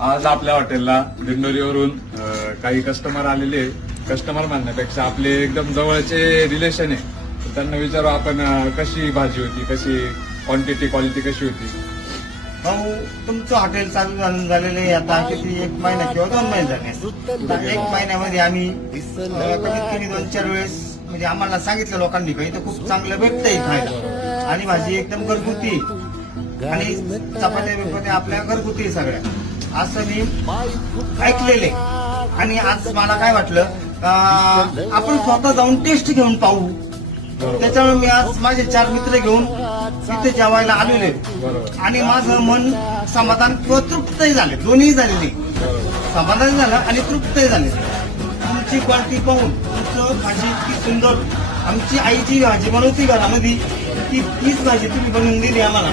आज आपल्या हॉटेलला दिंडोरीवरून काही कस्टमर आलेले. कस्टमर म्हणण्यापेक्षा आपले एकदम जवळचे रिलेशन आहे. तर त्यांना विचारू आपण कशी भाजी होती, कशी क्वांटिटी क्वालिटी कशी होती. भाऊ, तुमचं हॉटेल चालू झालेले आता किती 1 महिना किंवा 2 महिने झाले. 1 महिन्यामध्ये आम्ही कमीत कमी 2-4 वेळेस म्हणजे आम्हाला सांगितलं लोकांनी काही तर खूप चांगलं भेटतंय खायला आणि भाजी एकदम घरगुती आणि चपात्या बिपात्या आपल्या घरगुती सगळ्या असं मी ऐकलेले. आणि आज मला काय वाटलं आपण स्वतः जाऊन टेस्ट घेऊन पाहू. त्याच्यामुळे मी आज माझे 4 मित्र घेऊन इथे जेवायला आलेले आणि माझं मन समाधान किंवा तृप्तही झाले. दोन्ही झालेले, समाधान झालं आणि तृप्तही झाले. तुमची क्वालिटी पाहून तुमचं भाजी इतकी सुंदर, आमची आईची भाजी बनवती घरामध्ये तीच भाजी तुम्ही बनवून दिली आम्हाला.